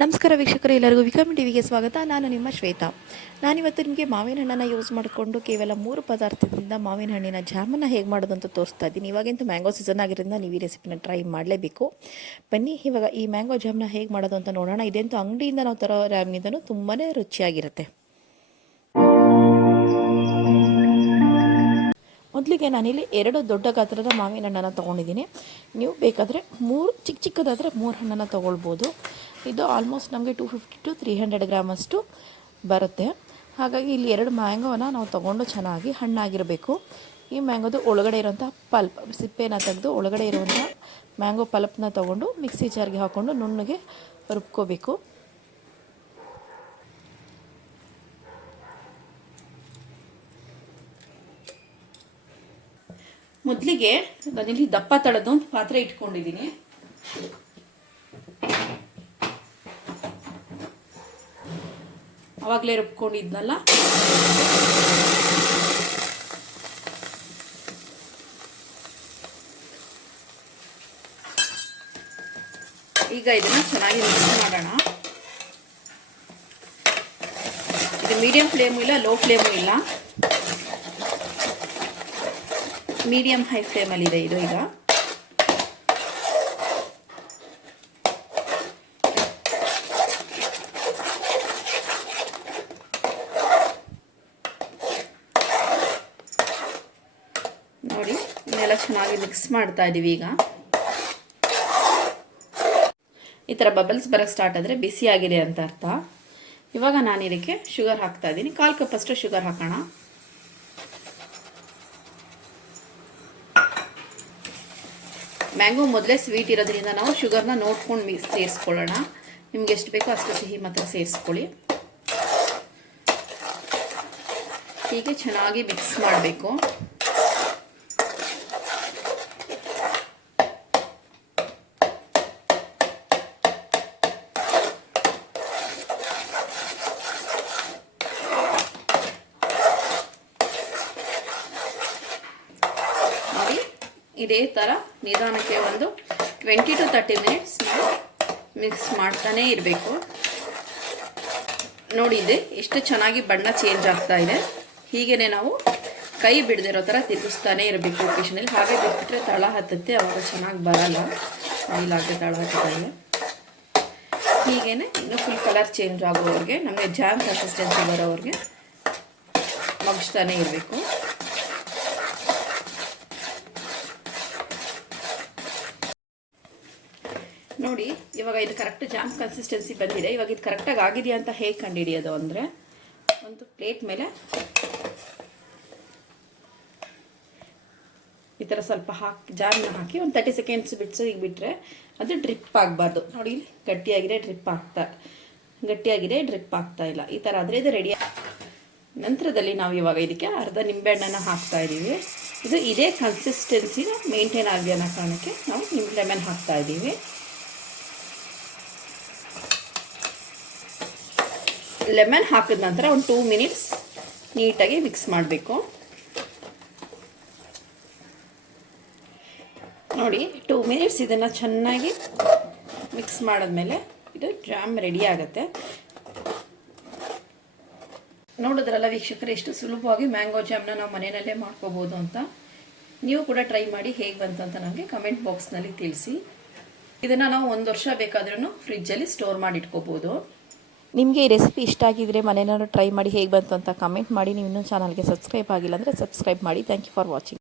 ನಮಸ್ಕಾರ ವೀಕ್ಷಕರೇ, ಎಲ್ಲರಿಗೂ ವಿಕಮ್ ಟಿವಿಗೆ ಸ್ವಾಗತ. ನಾನು ನಿಮ್ಮ ಶ್ವೇತಾ. ನಾನಿವತ್ತು ನಿಮಗೆ ಮಾವಿನ ಹಣ್ಣನ್ನು ಯೂಸ್ ಮಾಡಿಕೊಂಡು ಕೇವಲ 3 ಪದಾರ್ಥದಿಂದ ಮಾವಿನ ಹಣ್ಣಿನ ಜಾಮನ್ನು ಹೇಗೆ ಮಾಡೋದು ಅಂತ ತೋರಿಸ್ತಾ ಇದ್ದೀನಿ. ಇವಾಗಂತೂ ಮ್ಯಾಂಗೋ ಸೀಸನ್ ಆಗಿರೋದ್ರಿಂದ ನೀವು ಈ ರೆಸಿಪಿನ ಟ್ರೈ ಮಾಡಲೇಬೇಕು. ಬನ್ನಿ ಇವಾಗ ಈ ಮ್ಯಾಂಗೋ ಜಾಮನ್ನ ಹೇಗೆ ಮಾಡೋದು ಅಂತ ನೋಡೋಣ. ಇದಂತೂ ಅಂಗಡಿಯಿಂದ ನಾವು ತರೋ ಜಾಮಿನಿಂದನೂ ತುಂಬಾ ರುಚಿಯಾಗಿರುತ್ತೆ. ಮೊದಲಿಗೆ ನಾನಿಲ್ಲಿ 2 ದೊಡ್ಡ ಗಾತ್ರದ ಮಾವಿನ ಹಣ್ಣನ್ನು ತೊಗೊಂಡಿದ್ದೀನಿ. ನೀವು ಬೇಕಾದರೆ 3 ಚಿಕ್ಕದಾದರೆ 3 ಹಣ್ಣನ್ನು ತೊಗೊಳ್ಬೋದು. ಇದು ಆಲ್ಮೋಸ್ಟ್ ನಮಗೆ 250 to 300 ಗ್ರಾಮ್ ಅಷ್ಟು ಬರುತ್ತೆ. ಹಾಗಾಗಿ ಇಲ್ಲಿ 2 ಮ್ಯಾಂಗೋವನ್ನು ನಾವು ತೊಗೊಂಡು ಚೆನ್ನಾಗಿ ಹಣ್ಣಾಗಿರಬೇಕು. ಈ ಮ್ಯಾಂಗೋದು ಒಳಗಡೆ ಇರೋಂಥ ಪಲ್ಪ್, ಸಿಪ್ಪೆನ ತೆಗೆದು ಒಳಗಡೆ ಇರುವಂಥ ಮ್ಯಾಂಗೋ ಪಲ್ಪ್ನ ತೊಗೊಂಡು ಮಿಕ್ಸಿ ಜಾರ್ಗೆ ಹಾಕ್ಕೊಂಡು ನುಣ್ಣಗೆ ರುಬ್ಕೋಬೇಕು. ಮೊದಲಿಗೆ ನಾನಿಲ್ಲಿ ದಪ್ಪ ತಳದ ಒಂದು ಪಾತ್ರೆ ಇಟ್ಕೊಂಡಿದ್ದೀನಿ. ಅವಾಗಲೇ ರುಬ್ಕೊಂಡಿದ್ನಲ್ಲ, ಈಗ ಇದನ್ನ ಚೆನ್ನಾಗಿ ಮಿಕ್ಸ್ ಮಾಡೋಣ. ಇದು ಮೀಡಿಯಂ ಫ್ಲೇಮು ಇಲ್ಲ, ಲೋ ಫ್ಲೇಮು ಇಲ್ಲ, ಮೀಡಿಯಂ ಹೈ ಫ್ಲೇಮಲ್ಲಿದೆ ಇದು. ಈಗ ನೋಡಿ, ಇದನ್ನೆಲ್ಲ ಚೆನ್ನಾಗಿ ಮಿಕ್ಸ್ ಮಾಡ್ತಾ ಇದ್ದೀವಿ. ಈಗ ಈ ಥರ ಬಬಲ್ಸ್ ಬರೋಕ್ಕೆ ಸ್ಟಾರ್ಟ್ ಆದರೆ ಬಿಸಿ ಆಗಿದೆ ಅಂತ ಅರ್ಥ. ಇವಾಗ ನಾನು ಇದಕ್ಕೆ ಶುಗರ್ ಹಾಕ್ತಾ ಇದ್ದೀನಿ. 1/4 ಕಪ್ ಅಷ್ಟು ಶುಗರ್ ಹಾಕೋಣ. ಮ್ಯಾಂಗೋ ಮೊದಲೇ ಸ್ವೀಟ್ ಇರೋದ್ರಿಂದ ನಾವು ಶುಗರ್ನ ನೋಡ್ಕೊಂಡು ಸೇರಿಸ್ಕೊಳ್ಳೋಣ. ನಿಮ್ಗೆ ಎಷ್ಟು ಬೇಕೋ ಅಷ್ಟು ಸಿಹಿ ಮಾತ್ರ ಸೇರಿಸ್ಕೊಳ್ಳಿ. ಹೀಗೆ ಚೆನ್ನಾಗಿ ಮಿಕ್ಸ್ ಮಾಡಬೇಕು. ಇದೇ ಥರ ನಿಧಾನಕ್ಕೆ ಒಂದು 20 to 30 ಮಿನಿಟ್ಸ್ ಮಿಕ್ಸ್ ಮಾಡ್ತಾನೇ ಇರಬೇಕು. ನೋಡಿದೆ ಎಷ್ಟು ಚೆನ್ನಾಗಿ ಬಣ್ಣ ಚೇಂಜ್ ಆಗ್ತಾ ಇದೆ. ಹೀಗೇ ನಾವು ಕೈ ಬಿಡದಿರೋ ಥರ ತಿರುಗಿಸ್ತಾನೆ ಇರಬೇಕು ಒಕೇಶನಲ್ಲಿ. ಹಾಗೆ ಬಿಟ್ಬಿಟ್ರೆ ತಳ ಹತ್ತುತ್ತೆ, ಅವಾಗ ಚೆನ್ನಾಗಿ ಬರಲ್ಲ. ಇಲ್ಲಾಗದೆ ತಳ ಹತ್ತುತ್ತಾ ಇದೆ. ಹೀಗೇನೆ ಇನ್ನೂ ಫುಲ್ ಕಲರ್ ಚೇಂಜ್ ಆಗೋವ್ರಿಗೆ, ನಮಗೆ ಜಾಮ್ ಕನ್ಸಿಸ್ಟೆನ್ಸಿ ಬರೋವ್ರಿಗೆ ಮಗ್ಸ್ತಾನೆ ಇರಬೇಕು. ನೋಡಿ, ಇವಾಗ ಇದು ಕರೆಕ್ಟ್ ಜಾಮ್ ಕನ್ಸಿಸ್ಟೆನ್ಸಿ ಬಂದಿದೆ. ಇವಾಗ ಇದು ಕರೆಕ್ಟಾಗಿ ಆಗಿದೆಯಾ ಅಂತ ಹೇಗೆ ಕಂಡುಹಿಡಿಯೋದು ಅಂದರೆ, ಒಂದು ಪ್ಲೇಟ್ ಮೇಲೆ ಈ ಥರ ಸ್ವಲ್ಪ ಜಾಮನ್ನ ಹಾಕಿ ಒಂದು 30 ಸೆಕೆಂಡ್ಸ್ ಬಿಟ್ಟು ಈಗ ಬಿಟ್ಟರೆ ಅದು ಡ್ರಿಪ್ ಆಗಬಾರ್ದು. ನೋಡಿ, ಗಟ್ಟಿಯಾಗಿದೆ, ಡ್ರಿಪ್ ಆಗ್ತಾ ಇಲ್ಲ. ಈ ಥರ ಆದರೆ ಇದು ರೆಡಿ. ನಂತರದಲ್ಲಿ ನಾವು ಇವಾಗ ಇದಕ್ಕೆ ಅರ್ಧ ನಿಂಬೆಹಣ್ಣನ್ನು ಹಾಕ್ತಾ ಇದ್ದೀವಿ. ಇದು ಇದೇ ಕನ್ಸಿಸ್ಟೆನ್ಸಿನ ಮೇಂಟೈನ್ ಆಗಲಿ ಅನ್ನೋ ಕಾರಣಕ್ಕೆ ನಾವು ಲೆಮನ್ ಹಾಕ್ತಾ ಇದ್ದೀವಿ. ಲೆಮನ್ ಹಾಕಿದ ನಂತರ ಒಂದು 2 ಮಿನಿಟ್ಸ್ ನೀಟಾಗಿ ಮಿಕ್ಸ್ ಮಾಡಬೇಕು. ನೋಡಿ, 2 ಮಿನಿಟ್ಸ್ ಇದನ್ನು ಚೆನ್ನಾಗಿ ಮಿಕ್ಸ್ ಮಾಡಿದ್ಮೇಲೆ ಇದು ಜಾಮ್ ರೆಡಿ ಆಗುತ್ತೆ. ನೋಡಿದ್ರಲ್ಲ ವೀಕ್ಷಕರೇ, ಎಷ್ಟು ಸುಲಭವಾಗಿ ಮ್ಯಾಂಗೋ ಜಾಮ್ನ ನಾವು ಮನೆಯಲ್ಲೇ ಮಾಡ್ಕೋಬೋದು ಅಂತ. ನೀವು ಕೂಡ ಟ್ರೈ ಮಾಡಿ ಹೇಗೆ ಬಂತು ಅಂತ ನನಗೆ ಕಮೆಂಟ್ ಬಾಕ್ಸ್ನಲ್ಲಿ ತಿಳಿಸಿ. ಇದನ್ನು ನಾವು 1 ವರ್ಷ ಬೇಕಾದ್ರೂ ಫ್ರಿಜ್ಜಲ್ಲಿ ಸ್ಟೋರ್ ಮಾಡಿ ಇಟ್ಕೋಬೋದು. ನಿಮಗೆ ಈ ರೆಸಿಪಿ ಇಷ್ಟ ಆಗಿದ್ರೆ ಮನೆಯಲ್ಲೂ ಟ್ರೈ ಮಾಡಿ ಹೇಗೆ ಬಂತು ಅಂತ ಕಮೆಂಟ್ ಮಾಡಿ. ನೀವು ಇನ್ನೂ ಚಾನಲ್ಗೆ ಸಬ್ಸ್ಕ್ರೈಬ್ ಆಗಿಲ್ಲ ಅಂದರೆ ಸಬ್ಸ್ಕ್ರೈಬ್ ಮಾಡಿ. Thank you for watching.